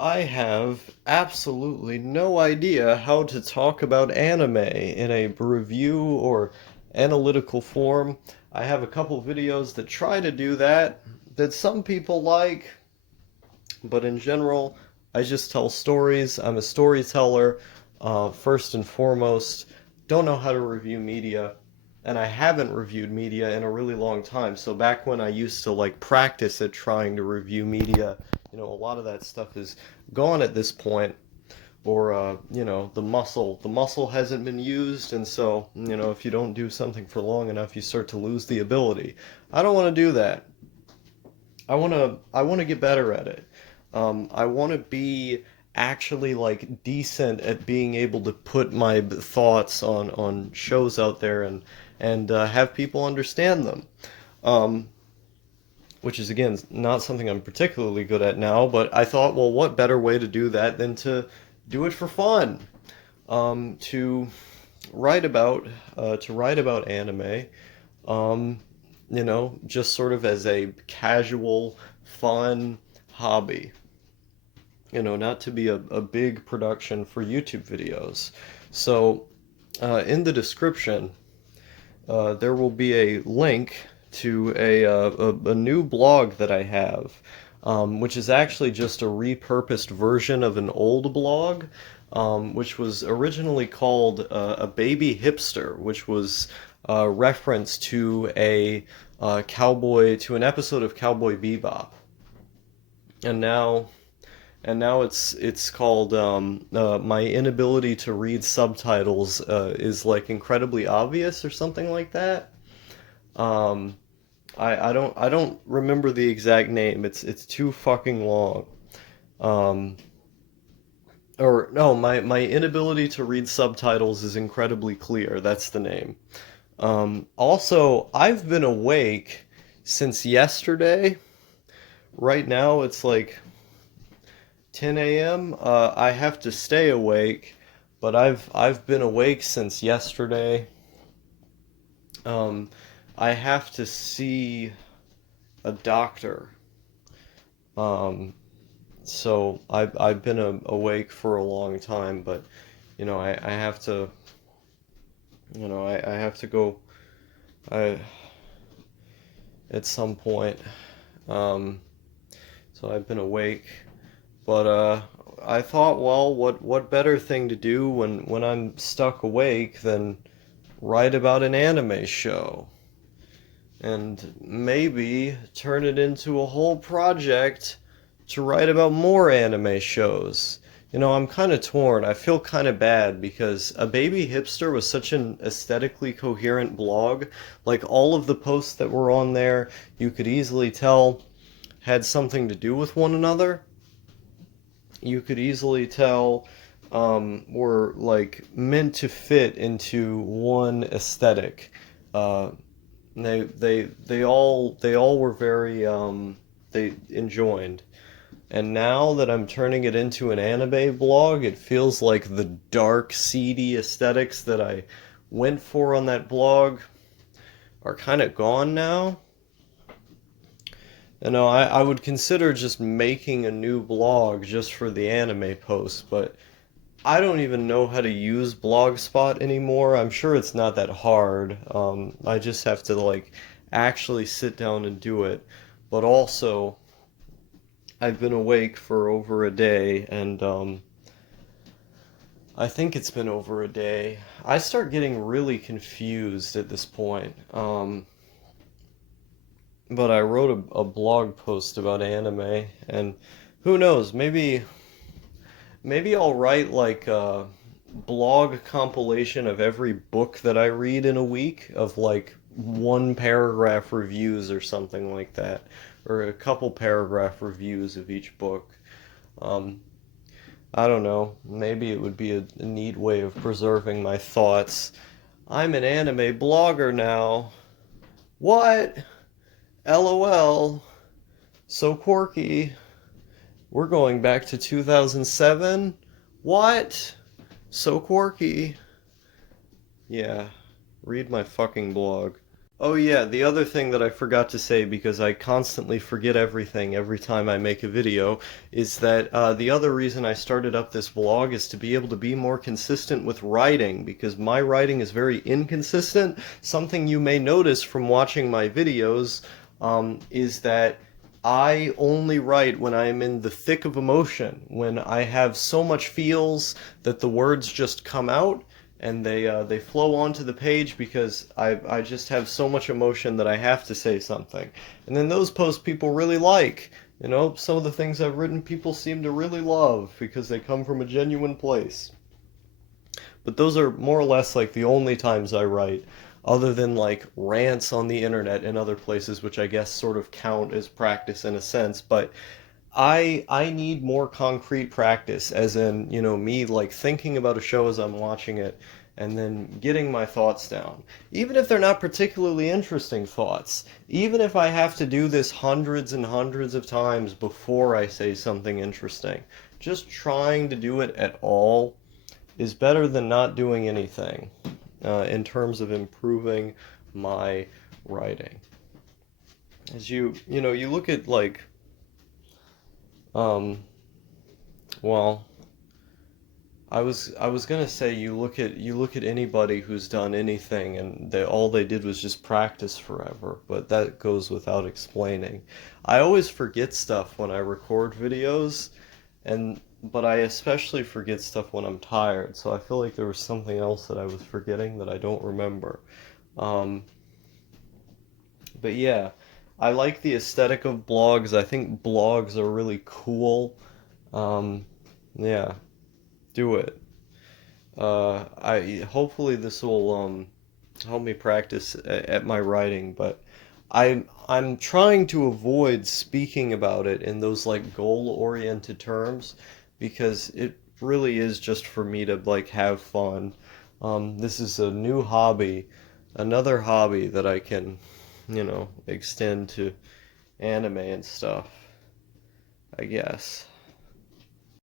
I have absolutely no idea how to talk about anime in a review or analytical form. I have a couple videos that try to do that some people like, but in general, I just tell stories. I'm a storyteller, first and foremost. Don't know how to review media, and I haven't reviewed media in a really long time. So back when I used to like practice at trying to review media, a lot of that stuff is gone at this point. Or the muscle hasn't been used, and so if you don't do something for long enough, you start to lose the ability. I don't want to do that. I want to get better at it. I want to be actually like decent at being able to put my thoughts on shows out there and have people understand them. Um, which is again not something I'm particularly good at now, but I thought, well, what better way to do that than to do it for fun? To write about anime, um, just sort of as a casual, fun hobby. Not to be a big production for YouTube videos. So, in the description, there will be a link to a new blog that I have, which is actually just a repurposed version of an old blog, which was originally called A Baby Hipster, which was a reference to to an episode of Cowboy Bebop. And now it's called My Inability to Read Subtitles is like incredibly obvious or something like that. Um, I don't remember the exact name. It's too fucking long. Um, or no, my inability to read subtitles is incredibly clear. That's the name. Also, I've been awake since yesterday. Right now it's like 10 a.m. I have to stay awake, but I've been awake since yesterday. Um, I have to see a doctor. Um, so I've been awake for a long time, but I have to I have to go I at some point. Um, so I've been awake, but I thought, well, what better thing to do when I'm stuck awake than write about an anime show and maybe turn it into a whole project to write about more anime shows. I'm kind of torn. I feel kind of bad because A Baby Hipster was such an aesthetically coherent blog. Like all of the posts that were on there, you could easily tell had something to do with one another. You could easily tell were like meant to fit into one aesthetic. Uh, they all were very they enjoined. And now that I'm turning it into an anime blog, it feels like the dark, seedy aesthetics that I went for on that blog are kind of gone now. I would consider just making a new blog just for the anime posts, but I don't even know how to use Blogspot anymore. I'm sure it's not that hard. I just have to like actually sit down and do it. But also, I've been awake for over a day, and I think it's been over a day. I start getting really confused at this point. But I wrote a blog post about anime, and who knows, maybe I'll write like a blog compilation of every book that I read in a week of like one paragraph reviews or something like that, or a couple paragraph reviews of each book. Um, I don't know. Maybe it would be a neat way of preserving my thoughts. I'm an anime blogger now. What? LOL. So quirky. We're going back to 2007? What? So quirky. Yeah, read my fucking blog. Oh yeah, the other thing that I forgot to say because I constantly forget everything every time I make a video is that the other reason I started up this blog is to be able to be more consistent with writing because my writing is very inconsistent. Something you may notice from watching my videos is that I only write when I am in the thick of emotion, when I have so much feels that the words just come out and they flow onto the page because I just have so much emotion that I have to say something. And then those posts people really like. You know, some of the things I've written people seem to really love because they come from a genuine place. But those are more or less like the only times I write, other than like rants on the internet and other places, which I guess sort of count as practice in a sense. But I need more concrete practice, as in, you know, me like thinking about a show as I'm watching it and then getting my thoughts down. Even if they're not particularly interesting thoughts, even if I have to do this hundreds and hundreds of times before I say something interesting, just trying to do it at all is better than not doing anything in terms of improving my writing. As you know, you look at like, um, well, I was gonna say you look at anybody who's done anything and all they did was just practice forever, but that goes without explaining. I always forget stuff when I record videos, and but I especially forget stuff when I'm tired, so I feel like there was something else that I was forgetting that I don't remember. Um, but yeah, I like the aesthetic of blogs. I think blogs are really cool. Um, yeah, do it. I hopefully this will help me practice at my writing, but I'm trying to avoid speaking about it in those like goal-oriented terms because it really is just for me to like have fun. This is a new hobby, another hobby that I can, you know, extend to anime and stuff, I guess.